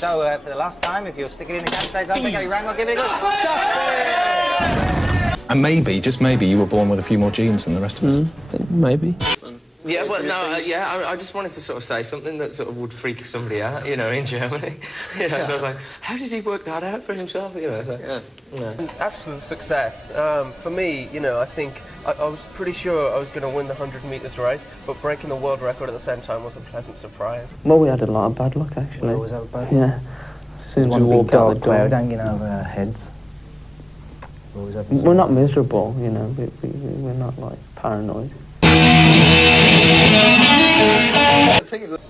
So, for the last time, if you'll stick it in the campsite, I'll take out your I'll give it a good stop. And maybe, just maybe, you were born with a few more genes than the rest of us. Maybe. Yeah, well, no, I just wanted to sort of say something that sort of would freak somebody out, you know, in Germany. You know, so I was like, how did he work that out for himself, you know? As for the success, for me, you know, I think I was pretty sure I was going to win the 100 metres race, but breaking the world record at the same time was a pleasant surprise. Well, we had a lot of bad luck, actually. We always have bad luck. Yeah. As soon as we walked out the door, cloud hanging over our heads. We're not miserable, you know, we're not, like, paranoid.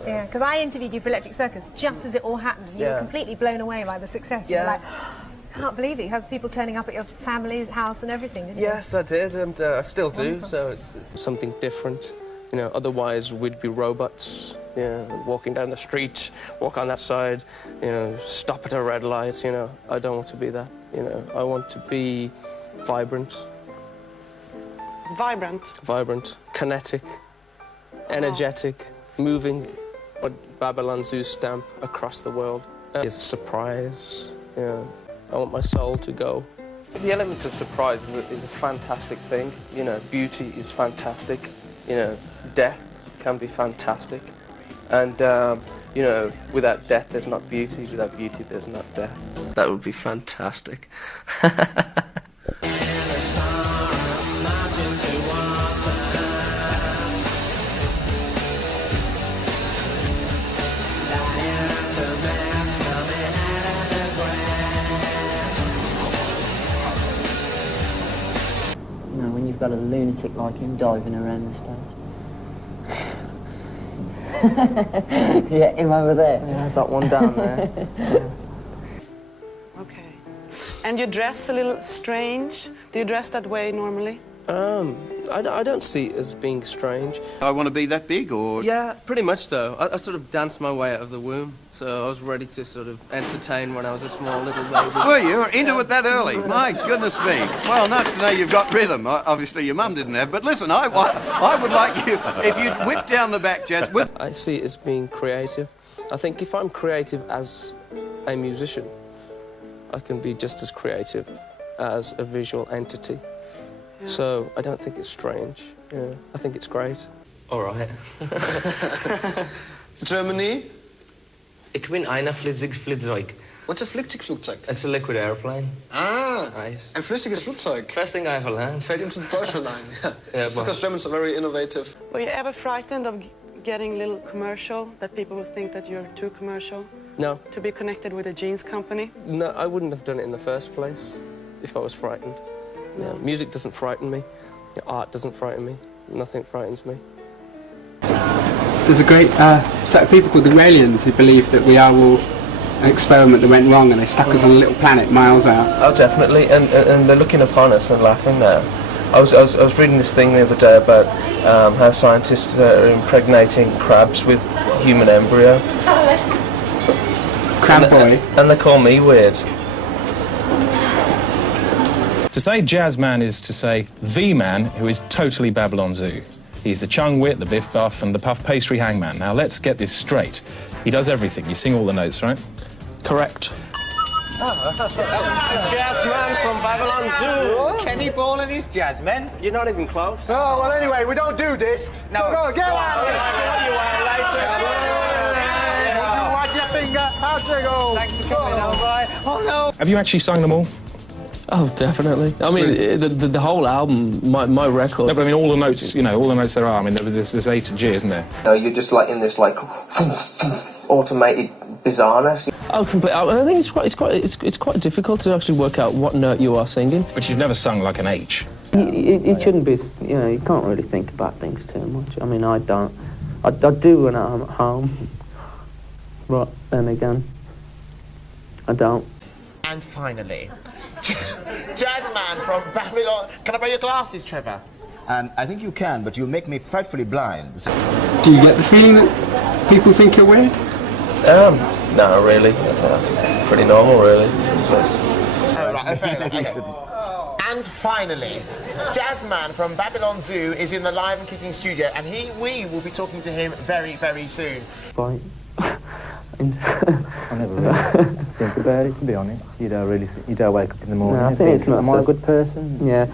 Yeah, because I interviewed you for Electric Circus just as it all happened, and you were completely blown away by the success. You were like, I can't believe it. You have people turning up at your family's house and everything, didn't you? Yes, I did, and I still do, so it's something different. You know, otherwise we'd be robots, you know, walking down the street, walk on that side, you know, stop at a red light, you know. I don't want to be that, you know. I want to be vibrant. Vibrant, kinetic, energetic, moving. What Babylon Zoo stamp across the world is a surprise. You know, I want my soul to go. The element of surprise is a fantastic thing. You know, beauty is fantastic. You know, death can be fantastic. And, you know, without death there's not beauty, without beauty there's not death. That would be fantastic. You've got a lunatic like him diving around the stage. Yeah, him over there. Yeah, that one down there. Okay. And you dress a little strange? Do you dress that way normally? I don't see it as being strange. I want to be that big, or...? Yeah, pretty much so. I sort of danced my way out of the womb, so I was ready to sort of entertain when I was a small little baby. Were you? Into it that early? My goodness me. Well, nice to know you've got rhythm. Obviously your mum didn't have, but listen, I would like you, if you'd whip down the back, Jas. I see it as being creative. I think if I'm creative as a musician, I can be just as creative as a visual entity. Yeah. So I don't think it's strange. Yeah, I think it's great. All right. Germany? Ich bin ein Flugzeug. What's a Flugzeug? It's a liquid airplane. Ah, nice. Ein flüssiges Flugzeug. First thing I ever learned. Fällt into Deutschland ein. Yeah, it's because Germans are very innovative. Were you ever frightened of getting a little commercial, that people would think that you're too commercial? No. To be connected with a jeans company? No, I wouldn't have done it in the first place if I was frightened. No. Yeah, music doesn't frighten me. Yeah, art doesn't frighten me. Nothing frightens me. There's a great set of people called the Raelians who believe that we are all an experiment that went wrong and they stuck us on a little planet miles out. Oh, definitely, and they're looking upon us and laughing now. I was reading this thing the other day about how scientists are impregnating crabs with human embryo. Crab boy. And they call me weird. To say Jas Mann is to say the man who is totally Babylon Zoo. He's the chung wit, the biff buff, and the puff pastry hangman. Now let's get this straight. He does everything. You sing all the notes, right? Correct. Jas Mann from Babylon Zoo. Kenny Ball and his Jas Men. You're not even close. Oh, well, anyway, we don't do discs. No. So go, get out! You are later. You wipe your finger. How's it go? Thanks for coming over. Oh, no. Have you actually sung them all? Oh, definitely. I mean, the whole album, my record. No, but I mean, all the notes, you know, all the notes there are. I mean, there's A to G, isn't there? No, you're just like in this like automated bizarreness. Oh, completely. I think it's quite difficult to actually work out what note you are singing. But you've never sung like an H. It shouldn't be. You know, you can't really think about things too much. I mean, I don't. I do when I'm at home, but then again, I don't. And finally, Jas Mann from Babylon. Can I borrow your glasses, Trevor? I think you can, but you'll make me frightfully blind. Do you get the feeling that people think you're weird? No, really. I think that's pretty normal, really. And finally, Jas Mann from Babylon Zoo is in the Live and Kicking studio, and we will be talking to him very, very soon. Right. I never really think about it, to be honest. You don't wake up in the morning. No, I think it's not. Am I a good person? Yeah.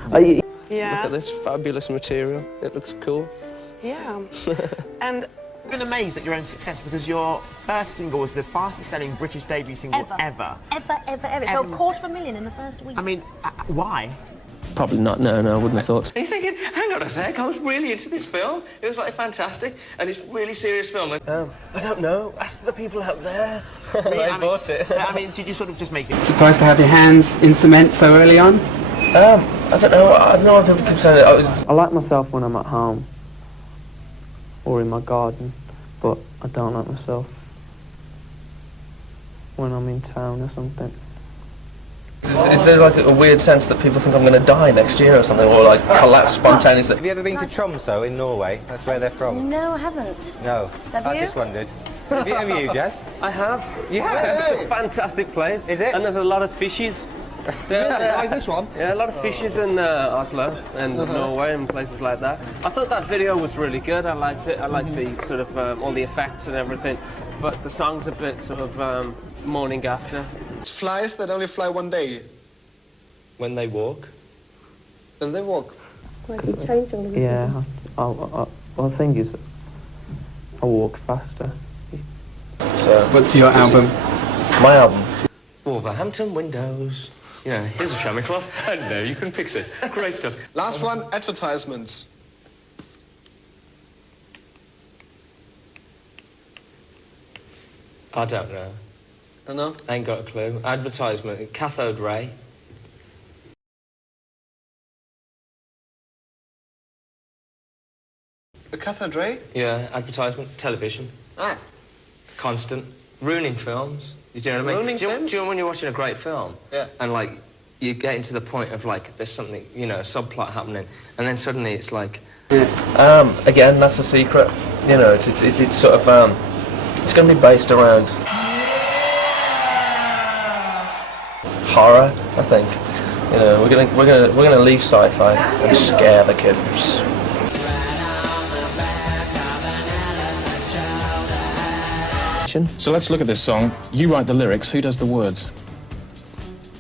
Yeah. Look at this fabulous material. It looks cool. Yeah. And I've been amazed at your own success because your first single was the fastest selling British debut single ever. Ever. So 250,000 in the first week. I mean, why? Probably not. No, I wouldn't have thought. And you're thinking, hang on a sec, I was really into this film. It was like fantastic, and it's a really serious film. I don't know. Ask the people out there. Really? They bought it. I mean, did you sort of just make it? Surprised to have your hands in cement so early on? I don't know. I don't know why people keep saying it. I like myself when I'm at home or in my garden, but I don't like myself when I'm in town or something. Is there like a weird sense that people think I'm going to die next year or something, or like collapse spontaneously? Have you ever been to Tromsø in Norway? That's where they're from. No, I haven't. No. Have I you? just wondered. Have you, Jas? I have. You have? It's a fantastic place. Is it? And there's a lot of fishes. Like this one? Yeah, a lot of fishes in Oslo and Norway and places like that. I thought that video was really good. I liked it. I liked the sort of all the effects and everything. But the song's a bit sort of morning after. It's flies that only fly one day. When they walk? Then they walk. Yeah, well, the thing is, I walk faster. So, what's your album? My album? Wolverhampton Windows. You know, here's a chamois cloth, and there you can fix it. Great stuff. Last one, advertisements. I don't know. Don't know? I ain't got a clue. Advertisement, cathode ray. A cathode ray? Yeah, advertisement, television. Ah. Constant. Ruining films. Do you know what I mean? Ruining films? Do you know when you're watching a great film? Yeah. And, like, you get into the point of, like, there's something, you know, a subplot happening, and then suddenly it's like... Again, that's a secret. You know, it's sort of, it's going to be based around horror, I think. You know, we're gonna leave sci-fi and scare the kids. So let's look at this song. You write the lyrics. Who does the words?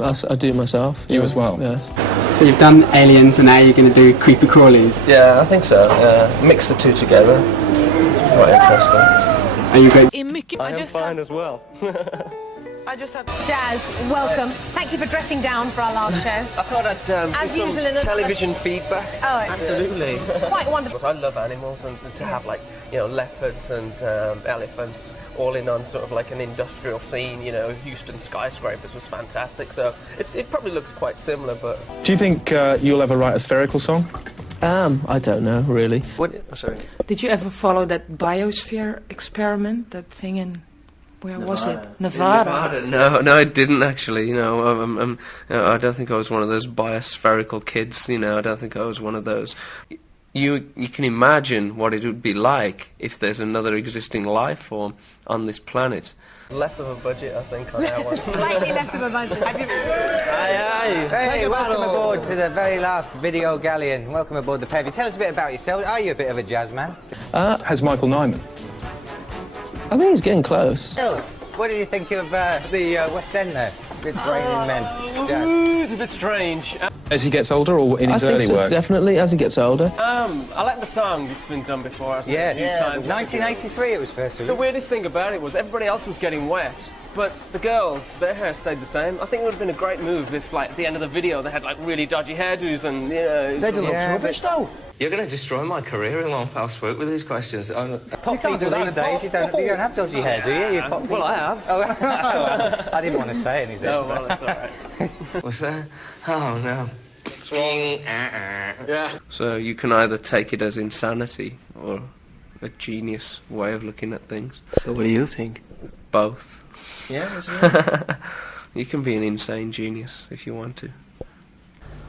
I do it myself. You as well? Yeah. So you've done aliens and now you're going to do creepy crawlies? Yeah, I think so. Mix the two together. It's quite interesting. Are you going? I am fine as well. I just have... Jas, welcome. Thank you for dressing down for our last show. I thought I'd As do usual some in a- television feedback. Oh, it's Absolutely. quite wonderful. I love animals, and to have, like, you know, leopards and elephants all in on sort of like an industrial scene, you know, Houston skyscrapers was fantastic. So it probably looks quite similar, but... Do you think you'll ever write a spherical song? I don't know, really. Sorry. Did you ever follow that biosphere experiment, that thing in... Where was it? Nevada. No, I didn't actually. You know, I don't think I was one of those biospherical kids. You know, I don't think I was one of those. You can imagine what it would be like if there's another existing life form on this planet. Less of a budget, I think, on our one. Slightly less of a budget. Hey, welcome aboard to the very last video galleon. Welcome aboard the Pevy. Tell us a bit about yourself. Are you a bit of a jazz man? Has Michael Nyman? I think he's getting close. Oh, what did you think of the West End there? It's raining men. Jazz. It's a bit strange. As he gets older, or in his early work? Definitely, as he gets older. I like the song. It's been done before. Yeah, 1983 it was first released. The weirdest thing about it was everybody else was getting wet, but the girls, their hair stayed the same. I think it would have been a great move if, like, at the end of the video, they had, like, really dodgy hairdos and, you know... They did look rubbish, though. You're going to destroy my career in one fell swoop with these questions. Pop people these days, you don't have dodgy hair, do you? You pop Well, I have. Oh, well, I didn't want to say anything. No, well, that's all right. What's that? Oh, no. What's wrong? Yeah. So you can either take it as insanity or a genius way of looking at things. So what do you think? Both. Yeah, You can be an insane genius if you want to.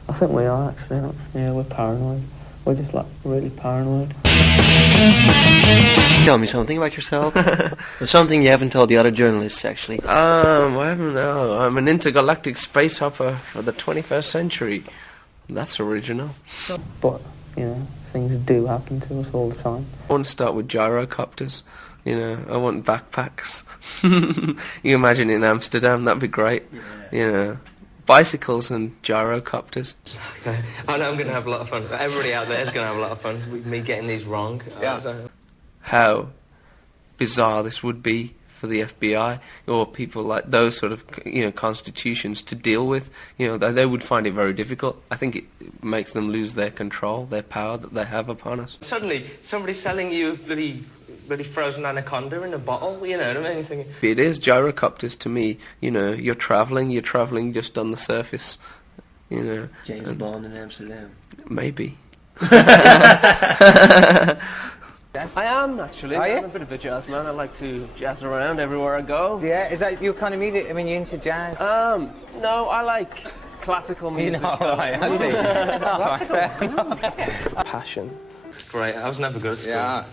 I think we are, actually. Yeah, we're paranoid. We're just, like, really paranoid. Tell me something about yourself. Or something you haven't told the other journalists, actually. I don't know. I'm an intergalactic space hopper for the 21st century. That's original. But, you know, things do happen to us all the time. I want to start with gyrocopters. You know, I want backpacks. You imagine in Amsterdam, that'd be great. You know, bicycles and gyrocopters. Okay. I know I'm going to have a lot of fun. Everybody out there is going to have a lot of fun with me getting these wrong. Yeah. How bizarre this would be for the FBI or people like those sort of, you know, constitutions to deal with. You know, they would find it very difficult. I think it makes them lose their control, their power that they have upon us. Suddenly, somebody's selling you a bloody frozen anaconda in a bottle, you know what I mean? Thinking, It is gyrocopters to me. You know, you're travelling just on the surface. You know, James Bond in Amsterdam. Maybe. I am, actually. Are you? I'm a bit of a jazz man. I like to jazz around everywhere I go. Yeah, is that your kind of music? I mean, you into jazz? No, I like classical music. You know, right, I see. Passion. great. I was never good at school. Yeah.